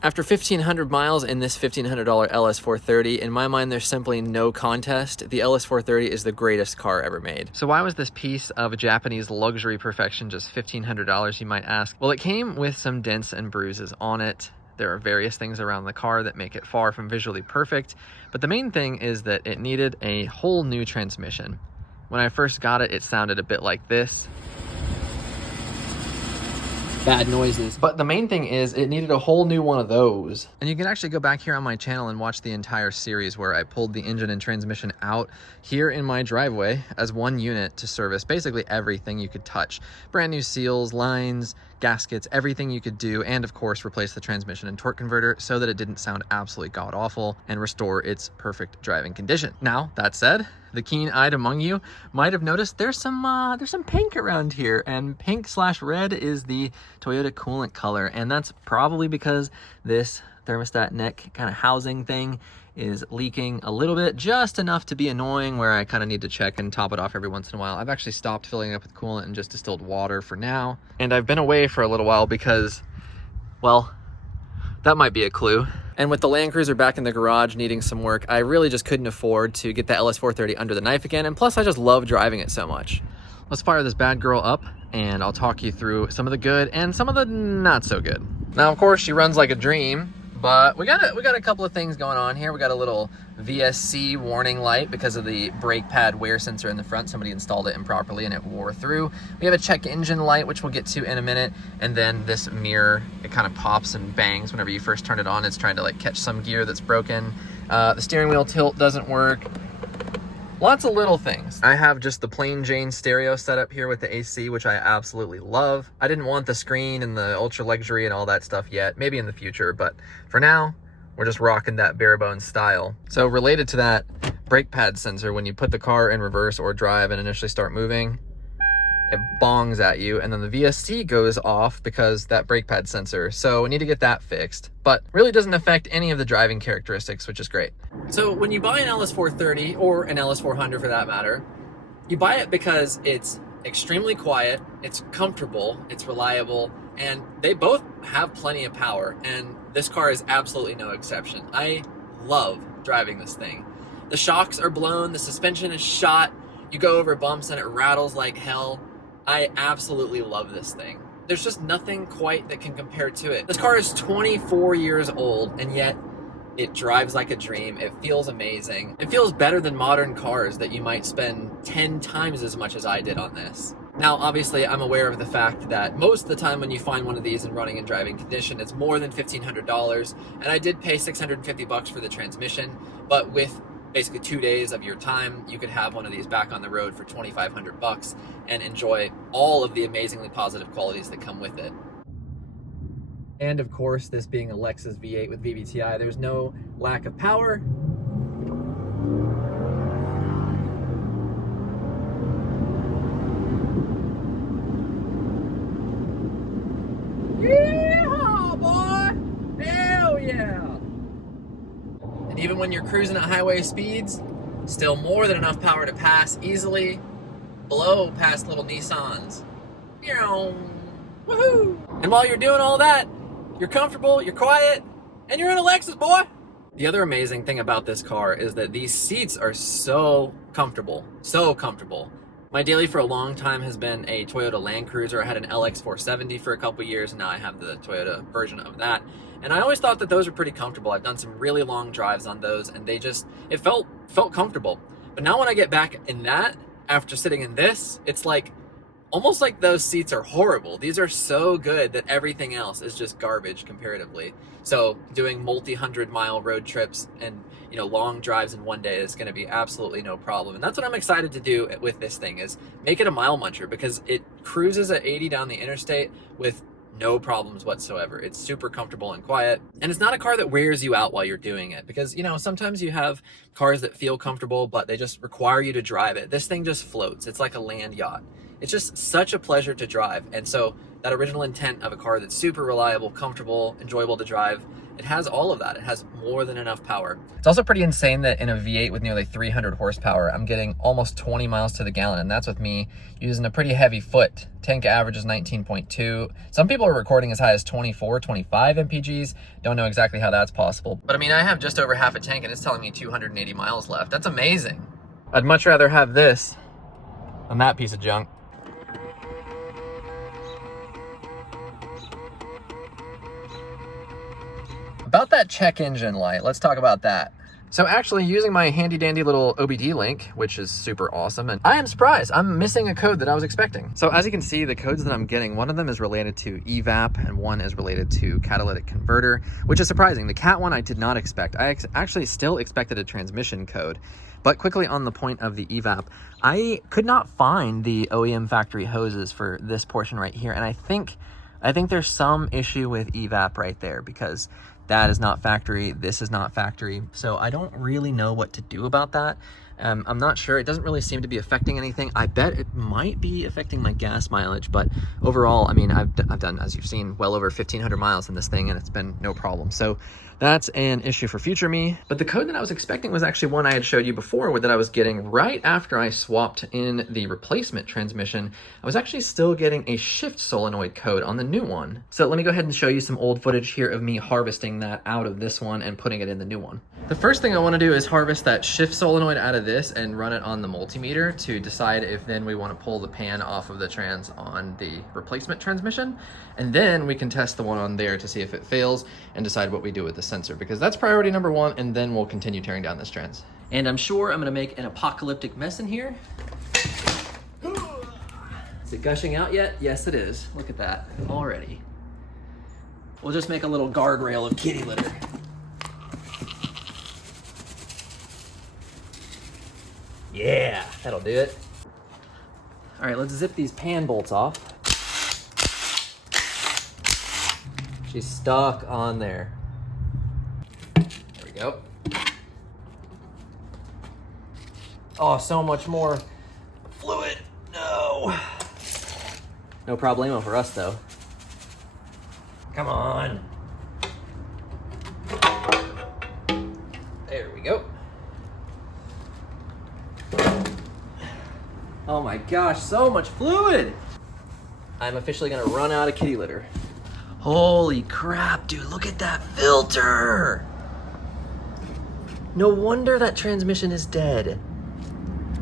After 1,500 miles in this $1,500 LS430, in my mind, there's simply no contest. The LS430 is the greatest car ever made. So why was this piece of Japanese luxury perfection just $1,500, you might ask? Well, it came with some dents and bruises on it. There are various things around the car that make it far from visually perfect, but the main thing is that it needed a whole new transmission. When I first got it, it sounded a bit like this. Bad noises. But the main thing is it needed a whole new one of those. And you can actually go back here on my channel and watch the entire series where I pulled the engine and transmission out here in my driveway as one unit to service basically everything you could touch. Brand new seals, lines, gaskets, everything you could do, and of course replace the transmission and torque converter so that it didn't sound absolutely god-awful and restore its perfect driving condition. Now, that said, the keen-eyed among you might have noticed there's some pink around here, and pink/red is the Toyota coolant color, and that's probably because this thermostat neck kind of housing thing is leaking a little bit, just enough to be annoying where I kind of need to check and top it off every once in a while. I've actually stopped filling it up with coolant and just distilled water for now, and I've been away for a little while because, well, that might be a clue. And with the Land Cruiser back in the garage needing some work, I really just couldn't afford to get the LS430 under the knife again, and plus I just love driving it so much. Let's fire this bad girl up, and I'll talk you through some of the good and some of the not so good. Now, of course, she runs like a dream, but we got a couple of things going on here. We got a little VSC warning light because of the brake pad wear sensor in the front. Somebody installed it improperly and it wore through. We have a check engine light, which we'll get to in a minute. And then this mirror, it kind of pops and bangs whenever you first turn it on. It's trying to like catch some gear that's broken. The steering wheel tilt doesn't work. Lots of little things. I have just the plain Jane stereo set up here with the AC, which I absolutely love. I didn't want the screen and the ultra luxury and all that stuff yet, maybe in the future, but for now, we're just rocking that bare bones style. So related to that brake pad sensor, when you put the car in reverse or drive and initially start moving, it bongs at you, and then the VSC goes off because that brake pad sensor. So we need to get that fixed, but really doesn't affect any of the driving characteristics, which is great. So when you buy an LS430 or an LS400 for that matter, you buy it because it's extremely quiet, it's comfortable, it's reliable, and they both have plenty of power, and this car is absolutely no exception. I love driving this thing. The shocks are blown, the suspension is shot, you go over bumps and it rattles like hell. I absolutely love this thing. There's just nothing quite that can compare to it. This car is 24 years old, and yet it drives like a dream. It feels amazing. It feels better than modern cars that you might spend 10 times as much as I did on this. Now, obviously, I'm aware of the fact that most of the time when you find one of these in running and driving condition, it's more than $1,500, and I did pay $650 for the transmission, but with basically 2 days of your time, you could have one of these back on the road for $2,500 and enjoy all of the amazingly positive qualities that come with it. And of course, this being a Lexus V8 with VVTi, there's no lack of power. Yeehaw, boy! Hell yeah! And even when you're cruising at highway speeds, still more than enough power to pass easily, blow past little Nissans. Woohoo! And while you're doing all that, you're comfortable, you're quiet, and you're in a Lexus, boy! The other amazing thing about this car is that these seats are so comfortable, so comfortable. My daily for a long time has been a Toyota Land Cruiser. I had an LX430 for a couple years, and now I have the Toyota version of that. And I always thought that those were pretty comfortable. I've done some really long drives on those, and they just, it felt comfortable. But now when I get back in that, after sitting in this, it's like, almost like those seats are horrible. These are so good that everything else is just garbage comparatively. So doing multi-100-mile road trips and, you know, long drives in one day is going to be absolutely no problem. And that's what I'm excited to do with this thing, is make it a mile muncher, because it cruises at 80 down the interstate with no problems whatsoever. It's super comfortable and quiet, and it's not a car that wears you out while you're doing it, because, you know, sometimes you have cars that feel comfortable but they just require you to drive it. This thing just floats. It's like a land yacht. It's just such a pleasure to drive. And so that original intent of a car that's super reliable, comfortable, enjoyable to drive, It has all of that. It has more than enough power. It's also pretty insane that in a V8 with nearly 300 horsepower, I'm getting almost 20 miles to the gallon, and that's with me using a pretty heavy foot. Tank average is 19.2. Some people are recording as high as 24, 25 mpgs. Don't know exactly how that's possible. But I mean, I have just over half a tank and it's telling me 280 miles left. That's amazing. I'd much rather have this than that piece of junk. About that check engine light, let's talk about that. So actually using my handy dandy little OBD link, which is super awesome, and I am surprised, I'm missing a code that I was expecting. So as you can see, the codes that I'm getting, one of them is related to evap and one is related to catalytic converter, which is surprising. The cat one I did not expect. I actually still expected a transmission code. But quickly on the point of the evap, I could not find the OEM factory hoses for this portion right here, and I think there's some issue with evap right there because that is not factory, this is not factory. So I don't really know what to do about that. I'm not sure. It doesn't really seem to be affecting anything. I bet it might be affecting my gas mileage, but overall, I mean, I've done, as you've seen, well over 1,500 miles in this thing and it's been no problem. So that's an issue for future me. But the code that I was expecting was actually one I had showed you before that I was getting right after I swapped in the replacement transmission. I was actually still getting a shift solenoid code on the new one. So let me go ahead and show you some old footage here of me harvesting that out of this one and putting it in the new one. The first thing I want to do is harvest that shift solenoid out of this and run it on the multimeter to decide if then we want to pull the pan off of the trans on the replacement transmission. And then we can test the one on there to see if it fails and decide what we do with the sensor, because that's priority number one, and then we'll continue tearing down this trans. And I'm sure I'm gonna make an apocalyptic mess in here. Is it gushing out yet? Yes, it is. Look at that already. We'll just make a little guardrail of kitty litter. Yeah, that'll do it. All right, let's zip these pan bolts off. She's stuck on there. There we go. Oh, so much more fluid. No. No problemo for us though. Come on. There we go. Oh my gosh, so much fluid. I'm officially gonna run out of kitty litter. Holy crap, dude, look at that filter. No wonder that transmission is dead.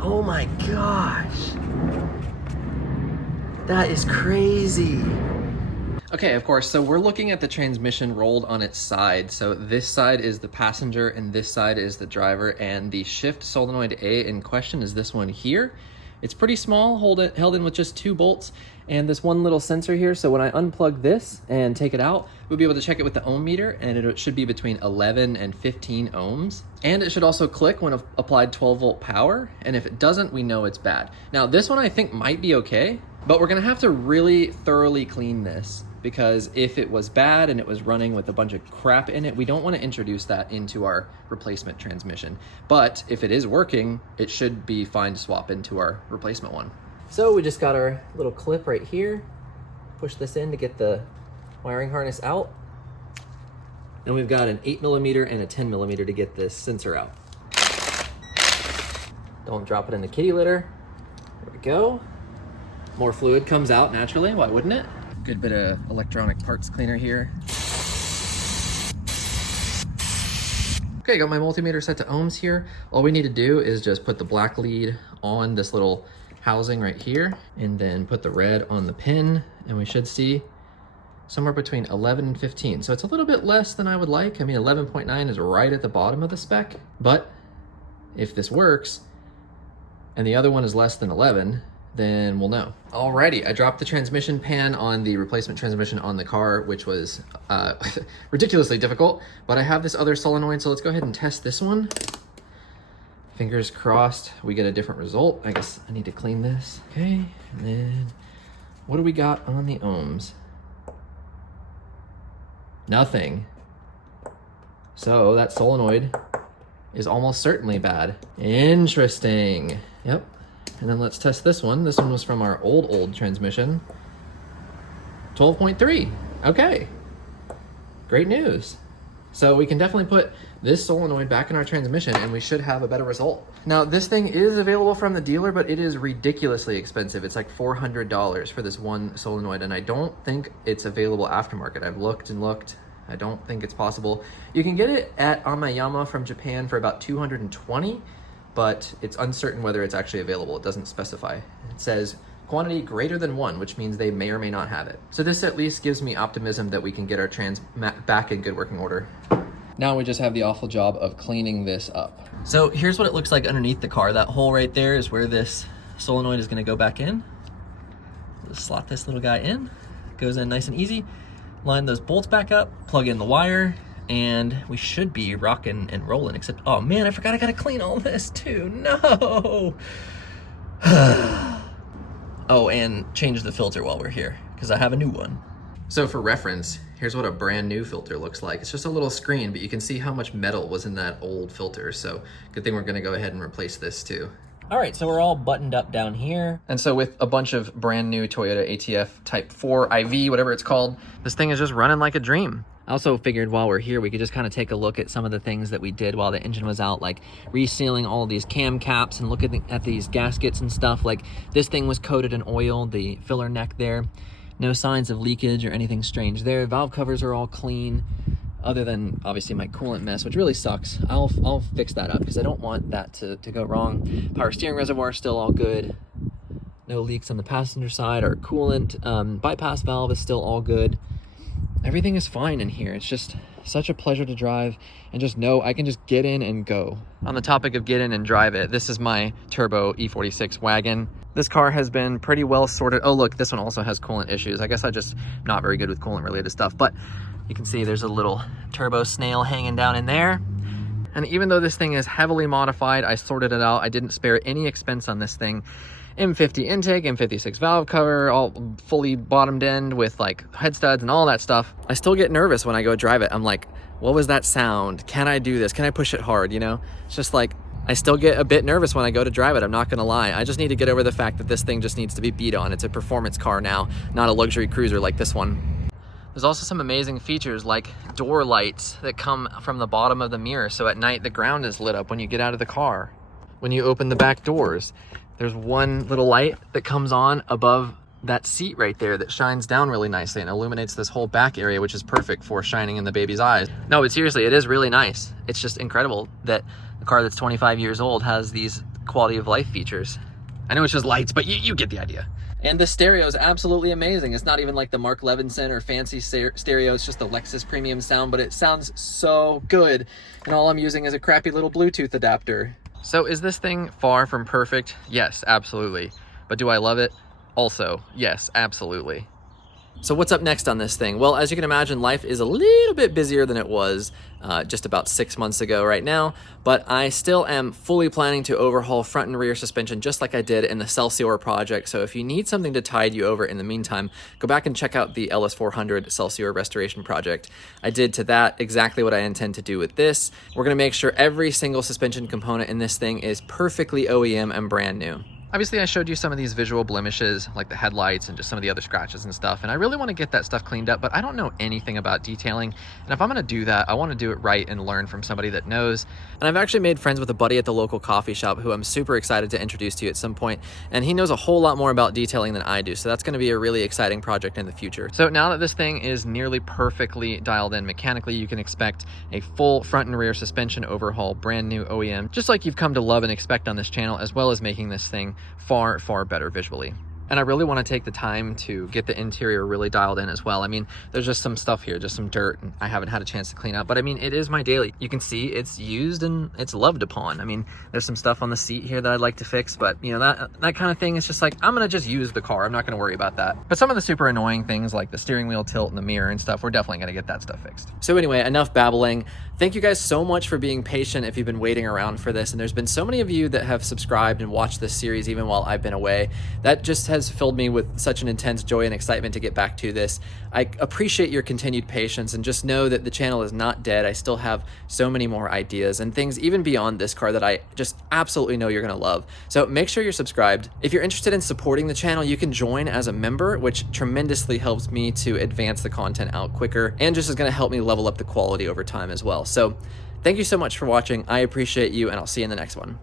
Oh my gosh. That is crazy. Okay, of course, so we're looking at the transmission rolled on its side. So this side is the passenger and this side is the driver, and the shift solenoid A in question is this one here. It's pretty small, held in with just 2 bolts and this one little sensor here. So when I unplug this and take it out, we'll be able to check it with the ohm meter, and it should be between 11 and 15 ohms. And it should also click when applied 12 volt power. And if it doesn't, we know it's bad. Now this one I think might be okay, but we're gonna have to really thoroughly clean this, because if it was bad and it was running with a bunch of crap in it, we don't want to introduce that into our replacement transmission. But if it is working, it should be fine to swap into our replacement one. So we just got our little clip right here. Push this in to get the wiring harness out. Then we've got an 8mm and a 10mm to get this sensor out. Don't drop it in the kitty litter. There we go. More fluid comes out naturally, why wouldn't it? Good bit of electronic parts cleaner here. Okay, got my multimeter set to ohms here. All we need to do is just put the black lead on this little housing right here, and then put the red on the pin, and we should see somewhere between 11 and 15. So it's a little bit less than I would like. I mean, 11.9 is right at the bottom of the spec, but if this works and the other one is less than 11, then we'll know. Alrighty, I dropped the transmission pan on the replacement transmission on the car, which was ridiculously difficult, but I have this other solenoid, so let's go ahead and test this one. Fingers crossed we get a different result. I guess I need to clean this. Okay, and then what do we got on the ohms? Nothing. So that solenoid is almost certainly bad. Interesting. Yep. And then let's test this one. This one was from our old transmission. 12.3. Okay. Great news. So we can definitely put this solenoid back in our transmission and we should have a better result. Now this thing is available from the dealer, but it is ridiculously expensive. It's like $400 for this one solenoid, and I don't think it's available aftermarket. I've looked and looked. I don't think it's possible. You can get it at Amayama from Japan for about $220, but it's uncertain whether it's actually available. It doesn't specify. It says quantity greater than 1, which means they may or may not have it. So this at least gives me optimism that we can get our trans back in good working order. Now we just have the awful job of cleaning this up. So here's what it looks like underneath the car. That hole right there is where this solenoid is gonna go back in. Let's slot this little guy in. Goes in nice and easy. Line those bolts back up, plug in the wire, and we should be rocking and rolling, except, oh man, I forgot I gotta clean all this too, no! Oh, and change the filter while we're here, because I have a new one. So for reference, here's what a brand new filter looks like. It's just a little screen, but you can see how much metal was in that old filter, so good thing we're gonna go ahead and replace this too. All right, so we're all buttoned up down here. And so with a bunch of brand new Toyota ATF Type 4 IV, whatever it's called, this thing is just running like a dream. I also figured while we're here, we could just kind of take a look at some of the things that we did while the engine was out, like resealing all these cam caps and look at these gaskets and stuff. Like this thing was coated in oil, the filler neck there. No signs of leakage or anything strange there. Valve covers are all clean, other than obviously my coolant mess, which really sucks. I'll fix that up because I don't want that to go wrong. Power steering reservoir is still all good. No leaks on the passenger side. Our coolant bypass valve is still all good. Everything is fine in here. It's just such a pleasure to drive and just know I can just get in and go. On the topic of get in and drive it, this is my turbo E46 wagon. This car has been pretty well sorted. Oh look, this one also has coolant issues. I guess I just not very good with coolant related stuff, but you can see there's a little turbo snail hanging down in there. And even though this thing is heavily modified, I sorted it out. I didn't spare any expense on this thing. M50 intake, M56 valve cover, all fully bottomed end with like head studs and all that stuff. I still get nervous when I go drive it. I'm like, what was that sound? Can I do this? Can I push it hard? You know, it's just like, I still get a bit nervous when I go to drive it. I'm not gonna lie. I just need to get over the fact that this thing just needs to be beat on. It's a performance car now, not a luxury cruiser like this one. There's also some amazing features like door lights that come from the bottom of the mirror. So at night, the ground is lit up when you get out of the car. When you open the back doors, there's one little light that comes on above that seat right there that shines down really nicely and illuminates this whole back area, which is perfect for shining in the baby's eyes. No, but seriously, it is really nice. It's just incredible that a car that's 25 years old has these quality of life features. I know it's just lights, but you get the idea. And the stereo is absolutely amazing. It's not even like the Mark Levinson or fancy stereo. It's just the Lexus premium sound, but it sounds so good. And all I'm using is a crappy little Bluetooth adapter. So is this thing far from perfect? Yes, absolutely. But do I love it? Also, yes, absolutely. So what's up next on this thing? Well, as you can imagine, life is a little bit busier than it was just about 6 months ago right now, but I still am fully planning to overhaul front and rear suspension just like I did in the Celsior project. So if you need something to tide you over in the meantime, go back and check out the LS430 Celsior restoration project. I did to that exactly what I intend to do with this. We're gonna make sure every single suspension component in this thing is perfectly OEM and brand new. Obviously, I showed you some of these visual blemishes, like the headlights and just some of the other scratches and stuff, and I really want to get that stuff cleaned up, but I don't know anything about detailing, and if I'm going to do that, I want to do it right and learn from somebody that knows. And I've actually made friends with a buddy at the local coffee shop who I'm super excited to introduce to you at some point, and he knows a whole lot more about detailing than I do, so that's going to be a really exciting project in the future. So now that this thing is nearly perfectly dialed in mechanically, you can expect a full front and rear suspension overhaul, brand new OEM, just like you've come to love and expect on this channel, as well as making this thing far, far better visually. And I really want to take the time to get the interior really dialed in as well. I mean, there's just some stuff here, just some dirt, and I haven't had a chance to clean up, but I mean, it is my daily. You can see it's used and it's loved upon. I mean, there's some stuff on the seat here that I'd like to fix, but you know, that kind of thing is just like, I'm gonna just use the car. I'm not gonna worry about that. But some of the super annoying things like the steering wheel tilt and the mirror and stuff, we're definitely gonna get that stuff fixed. So anyway, enough babbling. Thank you guys so much for being patient if you've been waiting around for this. And there's been so many of you that have subscribed and watched this series even while I've been away. That just has filled me with such an intense joy and excitement to get back to this. I appreciate your continued patience, and just know that the channel is not dead. I still have so many more ideas and things even beyond this car that I just absolutely know you're gonna love. So make sure you're subscribed. If you're interested in supporting the channel, you can join as a member, which tremendously helps me to advance the content out quicker, and just is gonna help me level up the quality over time as well. So thank you so much for watching. I appreciate you, and I'll see you in the next one.